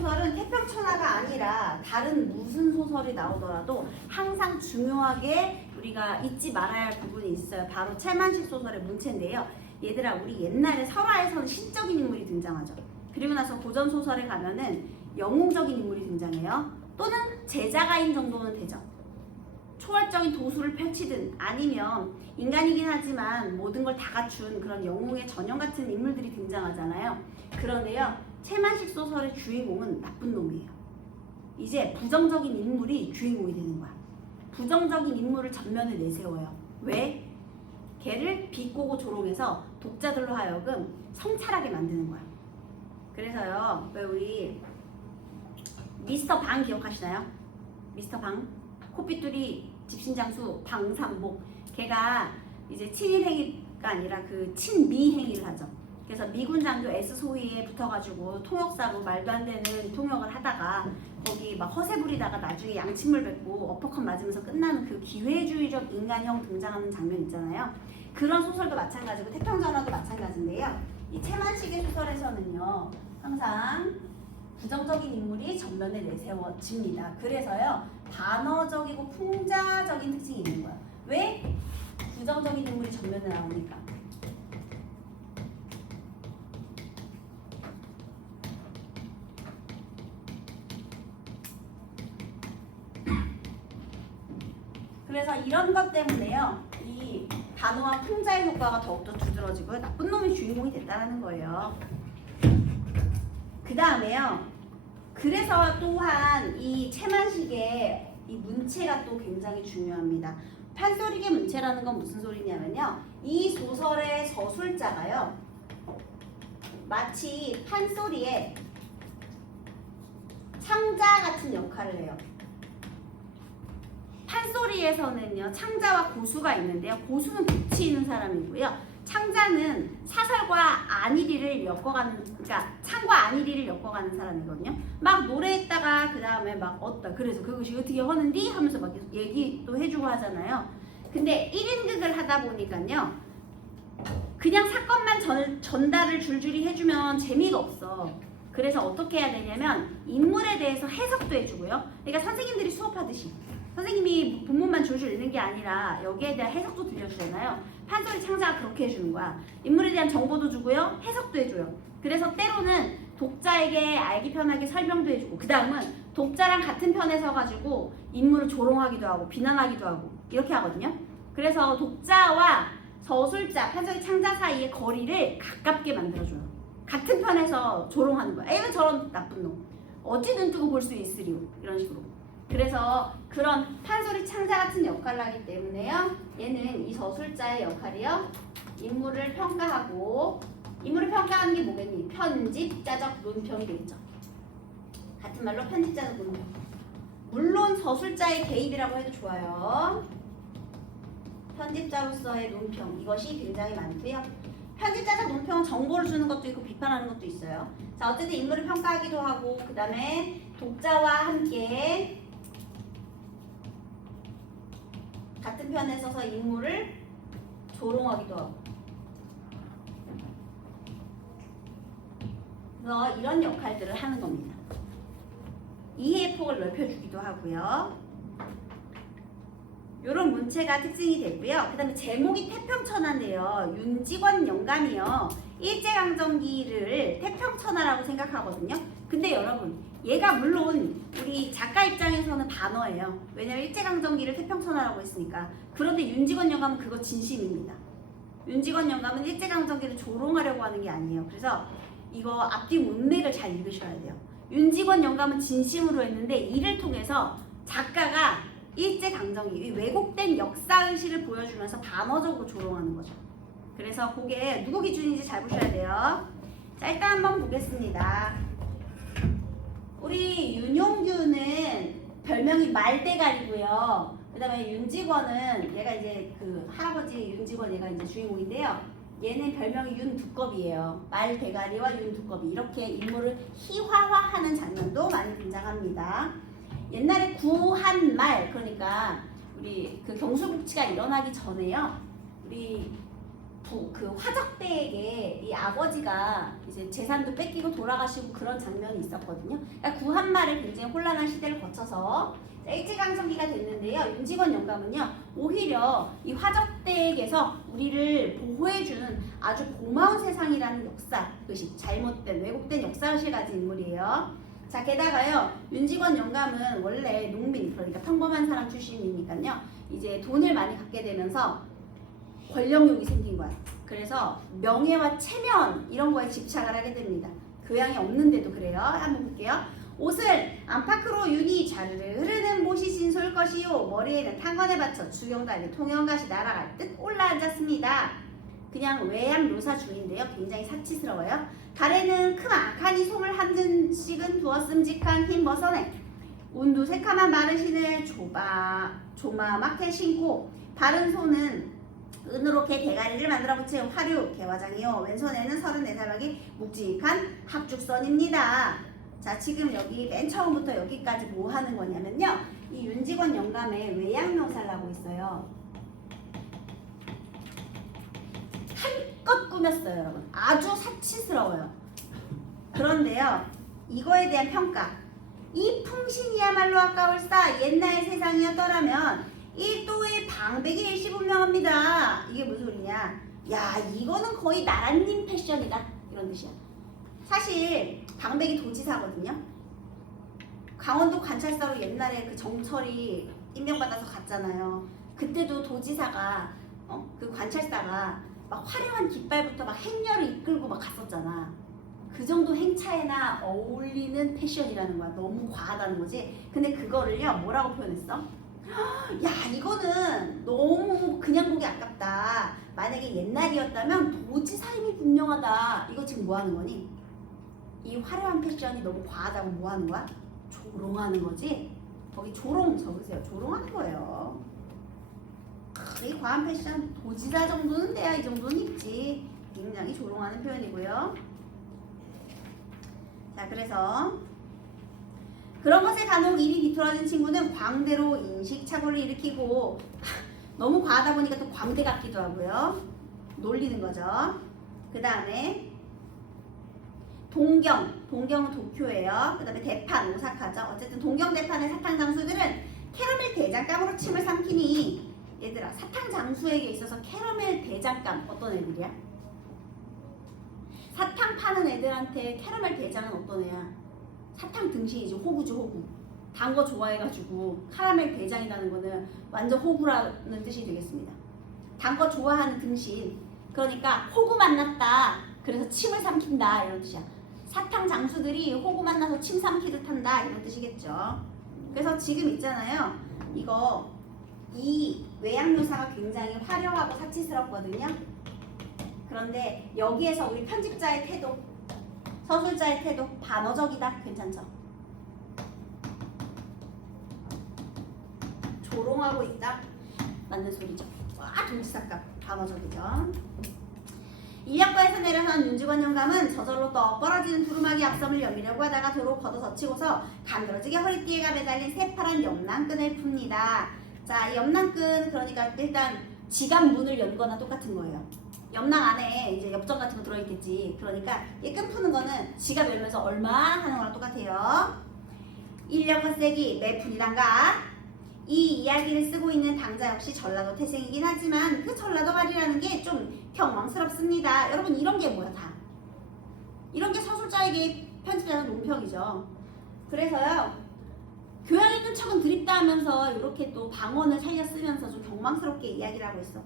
소설은 태평천하가 아니라 다른 무슨 소설이 나오더라도 항상 중요하게 우리가 잊지 말아야 할 부분이 있어요. 바로 채만식 소설의 문체인데요. 얘들아, 우리 옛날에 설화에서는 신적인 인물이 등장하죠. 그리고 나서 고전 소설에 가면은 영웅적인 인물이 등장해요. 또는 제자가인 정도는 되죠. 초월적인 도수를 펼치든 아니면 인간이긴 하지만 모든 걸 다 갖춘 그런 영웅의 전형 같은 인물들이 등장하잖아요. 그런데요, 채만식 소설의 주인공은 나쁜 놈이에요. 이제 부정적인 인물이 주인공이 되는 거야. 부정적인 인물을 전면에 내세워요. 왜? 걔를 비꼬고 조롱해서 독자들로 하여금 성찰하게 만드는 거야. 그래서요, 왜 우리 미스터 방 기억하시나요? 미스터 방? 코피뚜리 집신장수 방삼복. 걔가 이제 친일행위가 아니라 그 친미행위를 하죠. 그래서 미군 장교 S소위에 붙어가지고 통역사로 말도 안 되는 통역을 하다가 거기 막 허세 부리다가 나중에 양침을 뱉고 어퍼컷 맞으면서 끝나는 그 기회주의적 인간형 등장하는 장면 있잖아요. 그런 소설도 마찬가지고 태평전화도 마찬가지인데요. 이 채만식의 소설에서는요, 항상 부정적인 인물이 전면에 내세워집니다. 그래서요, 반어적이고 풍자적인 특징이 있는 거야. 왜? 부정적인 인물이 전면에 나오니까. 그래서 이런 것 때문에요, 이 단어와 풍자의 효과가 더욱더 두드러지고요, 나쁜 놈이 주인공이 됐다는 거예요. 그 다음에요, 그래서 또한 이 채만식의 이 문체가 또 굉장히 중요합니다. 판소리계 문체라는 건 무슨 소리냐면요, 이 소설의 저술자가요, 마치 판소리의 창자 같은 역할을 해요. 판소리에서는요, 창자와 고수가 있는데요, 고수는 득치 있는 사람이고요, 창자는 사설과 안일이를 엮어가는, 그러니까 창과 안일이를 엮어가는 사람이거든요. 막 노래했다가 그 다음에 막 얻다. 그래서 그것이 어떻게 하는디 하면서 막 계속 얘기도 해주고 하잖아요. 근데 1인극을 하다 보니까요, 그냥 사건만 전달을 줄줄이 해주면 재미가 없어. 그래서 어떻게 해야 되냐면 인물에 대해서 해석도 해주고요. 그러니까 선생님들이 수업하듯이 선생님이 본문만 줄줄 읽는 게 아니라 여기에 대한 해석도 들려주잖아요. 판소리 창자가 그렇게 해주는 거야. 인물에 대한 정보도 주고요, 해석도 해줘요. 그래서 때로는 독자에게 알기 편하게 설명도 해주고, 그 다음은 독자랑 같은 편에 서가지고 인물을 조롱하기도 하고 비난하기도 하고 이렇게 하거든요. 그래서 독자와 저술자, 판소리 창자 사이의 거리를 가깝게 만들어줘요. 같은 편에서 조롱하는 거야. 에이, 저런 나쁜 놈, 어찌 눈 뜨고 볼 수 있으리요, 이런 식으로. 그래서 그런 판소리 창자 같은 역할을 하기 때문에요, 얘는 이 저술자의 역할이요, 인물을 평가하고, 인물을 평가하는 게 뭐겠니? 편집자적 논평이 되겠죠. 같은 말로 편집자적 논평. 물론 저술자의 개입이라고 해도 좋아요. 편집자로서의 논평, 이것이 굉장히 많고요. 편집자적 논평은 정보를 주는 것도 있고 비판하는 것도 있어요. 자, 어쨌든 인물을 평가하기도 하고, 그 다음에 독자와 함께 같은 편에 서서 인물을 조롱하기도 하고, 그래서 이런 역할들을 하는 겁니다. 이해의 폭을 넓혀주기도 하고요. 이런 문체가 특징이 되고요. 그 다음에 제목이 태평천하인데요, 윤직원 영감이요, 일제강점기를 태평천하라고 생각하거든요. 근데 여러분, 얘가 물론 우리 작가 입장에서는 반어예요. 왜냐면 일제강점기를 태평천하라고 했으니까. 그런데 윤직원 영감은 그거 진심입니다. 윤직원 영감은 일제강점기를 조롱하려고 하는 게 아니에요. 그래서 이거 앞뒤 문맥을 잘 읽으셔야 돼요. 윤직원 영감은 진심으로 했는데 이를 통해서 작가가 일제강점기, 왜곡된 역사의식을 보여주면서 반어적으로 조롱하는 거죠. 그래서 그게 누구 기준인지 잘 보셔야 돼요. 자, 일단 한번 보겠습니다. 우리 윤용규는 별명이 말대가리고요. 그 다음에 윤직원은, 얘가 이제 그 할아버지 윤직원, 얘가 이제 주인공인데요. 얘는 별명이 윤두꺼비예요. 말대가리와 윤두꺼비, 이렇게 인물을 희화화하는 장면도 많이 등장합니다. 옛날에 구한말, 그러니까 우리 그 경술국치가 일어나기 전에요, 우리 그 화적대에게 이 아버지가 이제 재산도 뺏기고 돌아가시고 그런 장면이 있었거든요. 그러니까 구한말에 굉장히 혼란한 시대를 거쳐서 일제강점기가 됐는데요. 윤직원 영감은요, 오히려 이 화적대에게서 우리를 보호해주는 아주 고마운 세상이라는 역사, 그것이 잘못된 왜곡된 역사의식을 가진 인물이에요. 자, 게다가요, 윤직원 영감은 원래 농민, 그러니까 평범한 사람 출신이니까요, 이제 돈을 많이 갖게 되면서 권력욕이 생긴 거야. 그래서 명예와 체면 이런 거에 집착을 하게 됩니다. 교양이 없는데도 그래요. 한번 볼게요. 옷을 안팎으로 윤이 자르르 흐르는 못이 진솔 것이요, 머리에는 탄건에 받쳐 주경달리 통영갓이 날아갈 듯 올라앉았습니다. 그냥 외양 묘사 중인데요. 굉장히 사치스러워요. 발에는 크막하니 솜을 한 든씩은 두었음직한 흰 버선에 운두 새카만 마른 신을 조마맣게 신고, 바른 손은 은으로 개 대가리를 만들어 붙인 화류 개화장이요, 왼손에는 34살박이 묵직한 합죽선입니다. 자, 지금 여기 맨 처음부터 여기까지 뭐 하는 거냐면요, 이 윤직원 영감의 외양 묘사를 하고 있어요. 한껏 꾸몄어요, 여러분. 아주 사치스러워요. 그런데요, 이거에 대한 평가. 이 풍신이야말로 아까울싸. 옛날 세상이었더라면 일도의 방백이 일시분명합니다. 이게 무슨 소리냐? 야, 이거는 거의 나라님 패션이다, 이런 뜻이야. 사실 방백이 도지사거든요. 강원도 관찰사로 옛날에 그 정철이 임명받아서 갔잖아요. 그때도 도지사가 그 관찰사가 막 화려한 깃발부터 막 행렬을 이끌고 막 갔었잖아. 그 정도 행차에나 어울리는 패션이라는 거야. 너무 과하다는 거지. 근데 그거를요, 뭐라고 표현했어? 야, 이거는 너무 그냥 보기 아깝다. 만약에 옛날이었다면 도지사임이 분명하다. 이거 지금 뭐 하는 거니? 이 화려한 패션이 너무 과하다고 뭐 하는 거야? 조롱하는 거지? 거기 조롱 적으세요. 조롱하는 거예요. 이 과한 패션, 도지사 정도는 돼야 이 정도는 입지. 굉장히 조롱하는 표현이고요. 자, 그래서 그런 것에 간혹 입이 비틀어진 친구는 광대로 인식착오를 일으키고, 너무 과하다 보니까 또 광대 같기도 하고요. 놀리는 거죠. 그 다음에 동경은 도쿄예요. 그 다음에 대판, 오사카죠. 어쨌든 동경 대판의 사탕 장수들은 캐러멜 대장감으로 침을 삼키니, 얘들아, 사탕 장수에게 있어서 캐러멜 대장감 어떤 애들이야? 사탕 파는 애들한테 캐러멜 대장은 어떤 애야? 사탕 등신이지. 호구지, 호구. 단 거 좋아해가지고 카라멜 대장이라는 거는 완전 호구라는 뜻이 되겠습니다. 단 거 좋아하는 등신. 그러니까 호구 만났다, 그래서 침을 삼킨다, 이런 뜻이야. 사탕 장수들이 호구 만나서 침 삼키듯 한다, 이런 뜻이겠죠. 그래서 지금 있잖아요, 이 외양 묘사가 굉장히 화려하고 사치스럽거든요. 그런데 여기에서 우리 편집자의 태도, 서술자의 태도 반어적이다. 괜찮죠? 조롱하고 있다. 맞는 소리죠. 와, 동지삭감. 반어적이죠. 인력거에서 내려선 윤직원 영감은 저절로 떡 벌어지는 두루마기 앞섬을 여미려고 하다가 도로 걷어젖히고서 간드러지게 허리띠에가 매달린 새파란 염랑끈을 풉니다. 자, 이 염랑끈, 그러니까 일단 지갑 문을 열거나 똑같은 거예요. 염랑 안에 이제 엽전 같은 거 들어있겠지. 그러니까 이 끈 푸는 거는 지갑 열면서 얼마 하는 거랑 똑같아요. 인력 헛세기 매푼이란가. 이 이야기를 쓰고 있는 당자 역시 전라도 태생이긴 하지만 그 전라도 말이라는 게 좀 경망스럽습니다. 여러분, 이런 게 뭐야? 다 이런 게 서술자에게 편집자는 논평이죠. 그래서요, 교양 있는 척은 드립다 하면서 이렇게 또 방언을 살려 쓰면서 좀 경망스럽게 이야기를 하고 있어.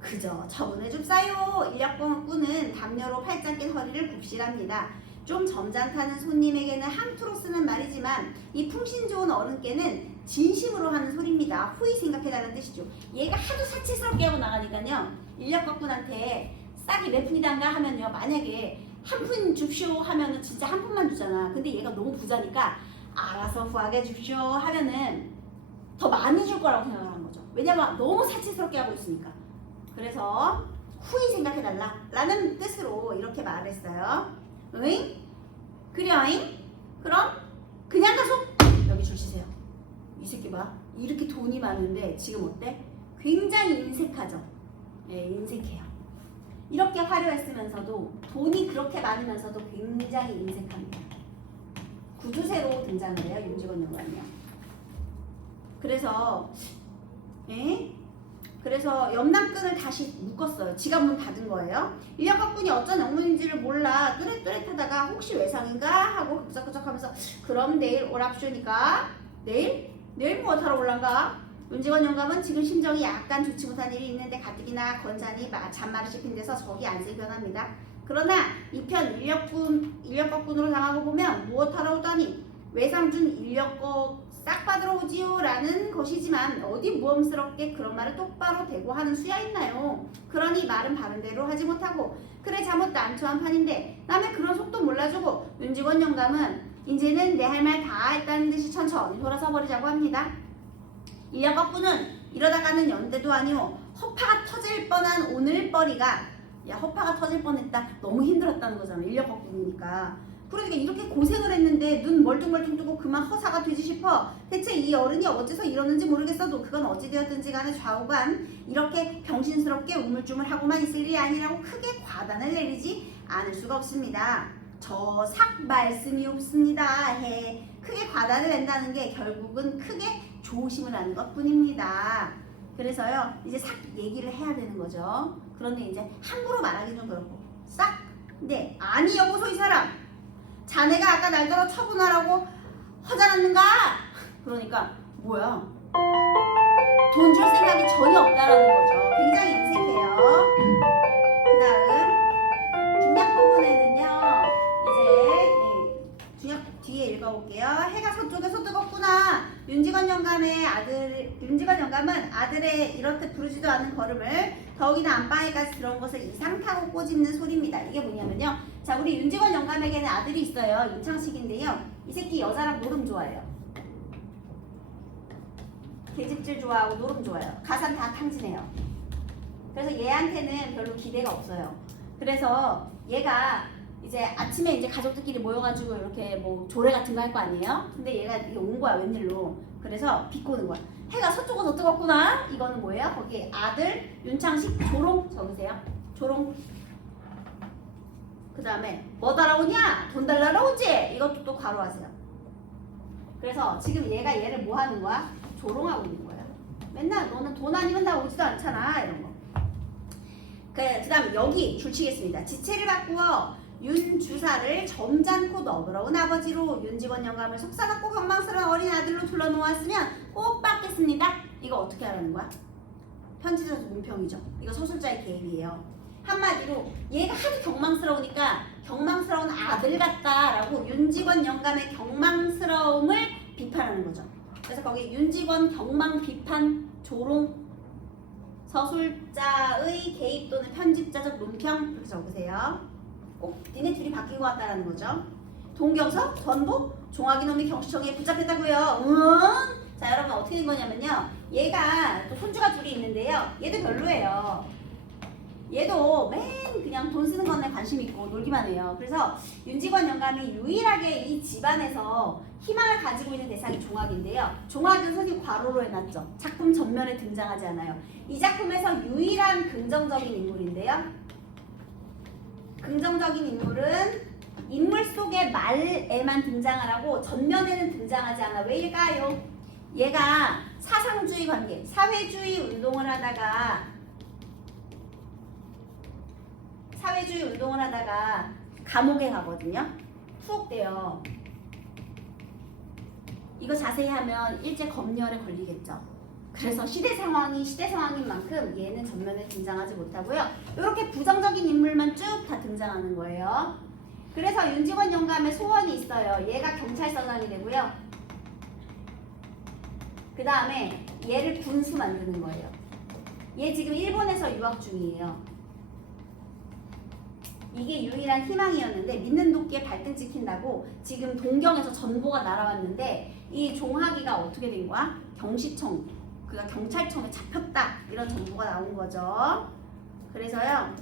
그저 처분해 줍사요. 인력공꾼은 담요로 팔짱 낀 허리를 굽실합니다. 좀 점잖다는 손님에게는 함투로 쓰는 말이지만 이 풍신 좋은 어른께는 진심으로 하는 소리입니다. 후히 생각해달라는 뜻이죠. 얘가 하도 사치스럽게 하고 나가니까요, 인력공꾼한테 싹이 몇 푼이단가 하면요, 만약에 한 푼 줍쇼 하면은 진짜 한 푼만 주잖아. 근데 얘가 너무 부자니까 알아서 후하게 줍쇼 하면은 더 많이 줄 거라고 생각하는 거죠. 왜냐면 너무 사치스럽게 하고 있으니까. 그래서 후히 생각해달라 라는 뜻으로 이렇게 말을 했어요. 응? 그래잉? 그럼 그냥 가서 여기 줄 치세요. 이 새끼 봐, 이렇게 돈이 많은데 지금 어때? 굉장히 인색하죠. 예, 인색해요. 이렇게 화려했으면서도 돈이 그렇게 많으면서도 굉장히 인색합니다. 구두쇠로 등장을 해요. 윤직원 영감이요. 그래서 옆남끈을 다시 묶었어요. 지갑문 닫은 거예요. 인력거꾼이 어쩐 영문인지를 몰라 뚜렷뚜렷하다가 혹시 외상인가 하고 끄적끄적하면서 그럼 내일 오랍쇼니까 내일 뭐 하러 올란가? 윤직원 영감은 지금 심정이 약간 좋지 못한 일이 있는데 가뜩이나 건잔이 잔말을 씹힌 데서 적이 안색이 변합니다. 그러나 이편 인력거꾼으로 당하고 보면 무엇하러 오다니 외상준 인력거 싹 받으러 오지요 라는 것이지만 어디 모험스럽게 그런 말을 똑바로 대고 하는 수야 있나요? 그러니 말은 바른대로 하지 못하고 그래 잘못 난처한 판인데 남의 그런 속도 몰라주고 윤직원 영감은 이제는 내 할 말 다 했다는 듯이 천천히 돌아서 버리자고 합니다. 인력거꾼은 이러다가는 연대도 아니오 허파가 터질 뻔한 오늘벌이가 허파가 터질 뻔했다. 너무 힘들었다는 거잖아. 인력거꾼이니까. 그러니까 이렇게 고생을 했는데 눈 멀뚱멀뚱 뜨고 그만 허사가 되지 싶어. 대체 이 어른이 어째서 이러는지 모르겠어도 그건 어찌되었든지 간에 좌우간 이렇게 병신스럽게 우물쭈물하고만 있을 일이 아니라고 크게 과단을 내리지 않을 수가 없습니다. 저 삭 말씀이 없습니다. 해 크게 과단을 낸다는 게 결국은 크게 조심을 하는 것뿐입니다. 그래서요 이제 삭 얘기를 해야 되는 거죠. 그런데 이제 함부로 말하기 좀 그렇고 싹 네 아니 여보소 이 사람 자네가 아까 날더러 처분하라고 허전했는가? 그러니까 뭐야? 돈 줄 생각이 전혀 없다라는 거죠. 굉장히 인색해요. 그 다음 중략 부분에는요. 이제 중략 뒤에 읽어볼게요. 해가 서쪽에서 뜨겁구나. 윤직원 영감은 아들의 이렇듯 부르지도 않은 걸음을 더욱이나 안방에까지 들어온 것을 이상타고 꼬집는 소리입니다. 이게 뭐냐면요. 자, 우리 윤직원 영감에게는 아들이 있어요. 임창식인데요. 이 새끼 여자랑 노름 좋아해요. 계집질 좋아하고 노름 좋아해요. 가산 다 탕진해요. 그래서 얘한테는 별로 기대가 없어요. 그래서 얘가 이제 아침에 이제 가족들끼리 모여가지고 이렇게 뭐 조례 같은 거 할 거 아니에요? 근데 얘가 이게 온 거야, 웬일로. 그래서 비꼬는 거야. 해가 서쪽은 더 뜨겁구나. 이거는 뭐예요? 거기 아들 윤창식 조롱 적으세요. 조롱. 그 다음에 뭐 달아오냐? 돈 달라러 오지? 이것도 또 괄호하세요. 그래서 지금 얘가 얘를 뭐 하는 거야? 조롱하고 있는 거예요. 맨날 너는 돈 아니면 다 오지도 않잖아. 이런 거. 그 다음 여기 줄치겠습니다. 지체를 바꾸어 윤 주사를 점잖고 너그러운 아버지로 윤직원 영감을 속상하고 경망스러운 어린 아들로 둘러놓았으면 꼭 받겠습니다. 이거 어떻게 하라는 거야? 편지에서 문평이죠. 이거 서술자의 개입이에요. 한마디로 얘가 하도 경망스러우니까 경망스러운 아들 같다라고 윤직원 영감의 경망스러움을 비판하는 거죠. 그래서 거기 윤직원 경망 비판 조롱 서술자의 개입 또는 편집자적 논평 이렇게 적으세요. 꼭 니네 둘이 바뀐 것 같다라는 거죠. 동경서, 전부, 종학이 놈이 경시청에 붙잡혔다고요. 자 여러분 어떻게 된 거냐면요. 얘가 또 손주가 둘이 있는데요. 얘도 별로예요. 얘도 맨 그냥 돈 쓰는 것에 관심 있고 놀기만 해요. 그래서 윤직원 영감이 유일하게 이 집안에서 희망을 가지고 있는 대상이 종학인데요. 종학은 선생님 괄호로 해놨죠. 작품 전면에 등장하지 않아요. 이 작품에서 유일한 긍정적인 인물인데요. 긍정적인 인물은 인물 속의 말에만 등장을 하고 전면에는 등장하지 않아. 왜일까요? 얘가 사상주의 관계, 사회주의 운동을 하다가 감옥에 가거든요. 투옥돼요. 이거 자세히 하면 일제 검열에 걸리겠죠. 그래서 시대 상황인 만큼 얘는 전면에 등장하지 못하고요. 이렇게 부정적인 인물만 쭉 다 등장하는 거예요. 그래서 윤직원 영감의 소원이 있어요. 얘가 경찰서장이 되고요. 그 다음에 얘를 군수 만드는 거예요. 얘 지금 일본에서 유학 중이에요. 이게 유일한 희망이었는데 믿는 도끼에 발등 찍힌다고 지금 동경에서 전보가 날아왔는데 이 종학이가 어떻게 된 거야? 경시청, 그가 경찰청에 잡혔다 이런 정보가 나온 거죠. 그래서요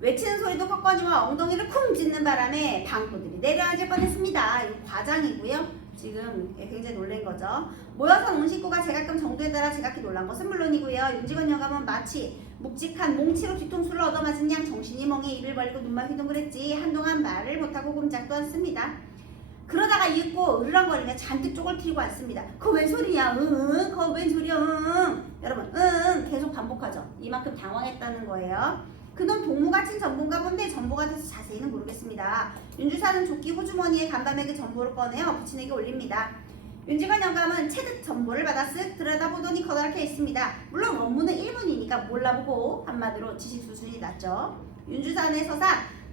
외치는 소리도 꺾어지며 엉덩이를 쿵 찢는 바람에 방구들이 내려앉을 뻔했습니다. 이거 과장이고요. 지금 굉장히 놀란 거죠. 모여서 온 식구가 제각각 정도에 따라 제각기 놀란 것은 물론이고요. 윤직원 영감은 마치 묵직한 몽치로 뒤통수를 얻어맞은 양 정신이 멍해 입을 벌리고 눈만 휘둥그랬지 한동안 말을 못하고 꼼짝도 않습니다. 그러다가 잊고 으르렁거리며 잔뜩 쪽을 튀고 앉습니다. 그거 웬 소리냐? 응, 그거 웬 소리야? 응. 여러분, 응, 계속 반복하죠. 이만큼 당황했다는 거예요. 그놈 동무같은 전보인가 본데 전보가 돼서 자세히는 모르겠습니다. 윤주사는 조끼 호주머니에 간밤에 전보를 꺼내어 부친에게 올립니다. 윤직원 영감은 체득 전보를 받아 쓱 들여다보더니 커다랗게 있습니다. 물론 원문은 1문이니까 몰라보고 한마디로 지식 수준이 낮죠. 윤주산의 서사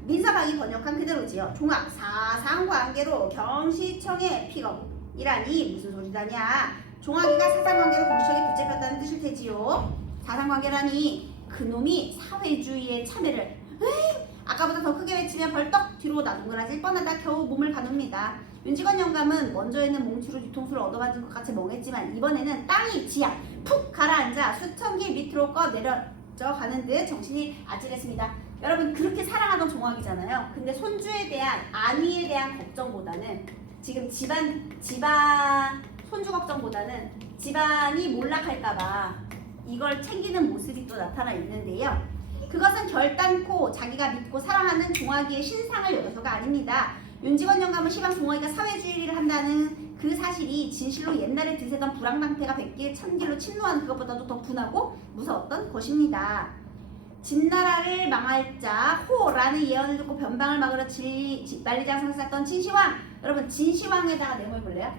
민서방이 번역한 그대로지요. 종합 사상관계로 경시청의 픽업이라니 무슨 소리다냐. 종합이가 사상관계로 경시청에 붙잡혔다는 뜻일 테지요. 사상관계라니 그놈이 사회주의에 참여를 아까보다 더 크게 외치며 벌떡 뒤로 나둥그라질 뻔하다 겨우 몸을 가눕니다. 윤직원 영감은 먼저에는 몽치로 뒤통수를 얻어맞은 것 같이 멍했지만 이번에는 땅이 지하 푹 가라앉아 수천 길 밑으로 꺼내려져 가는 듯 정신이 아찔했습니다. 여러분 그렇게 사랑하던 종학이잖아요. 근데 손주에 대한 안위에 대한 걱정보다는 지금 집안 손주 걱정보다는 집안이 몰락할까봐 이걸 챙기는 모습이 또 나타나 있는데요. 그것은 결단코 자기가 믿고 사랑하는 종학이의 신상을 여겨서가 아닙니다. 윤직원 영감은 시방 종학이가 사회주의를 한다는 그 사실이 진실로 옛날에 드세던 불황당태가 100길 1000길로 침노하는 그것보다도 더 분하고 무서웠던 것입니다. 진나라를 망할 자 호라는 예언을 듣고 변방을 막으러 난리장성을 쌌던 진시황. 여러분 진시황에다가 네모해볼래요?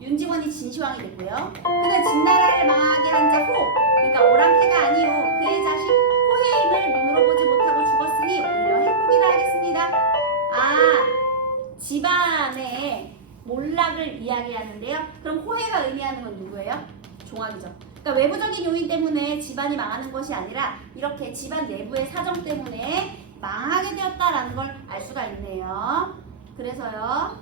윤직원이 진시황이 됐고요. 그는 진나라를 망하게 한 자 호, 그러니까 오랑캐가 아니요 그의 자식 호의 힘을 눈으로 보지 못하고 죽었으니 오히려 행복이라 하겠습니다. 집안의 몰락을 이야기하는데요. 그럼 호해가 의미하는 건 누구예요? 종학이죠. 그러니까 외부적인 요인 때문에 집안이 망하는 것이 아니라 이렇게 집안 내부의 사정 때문에 망하게 되었다라는 걸 알 수가 있네요. 그래서요.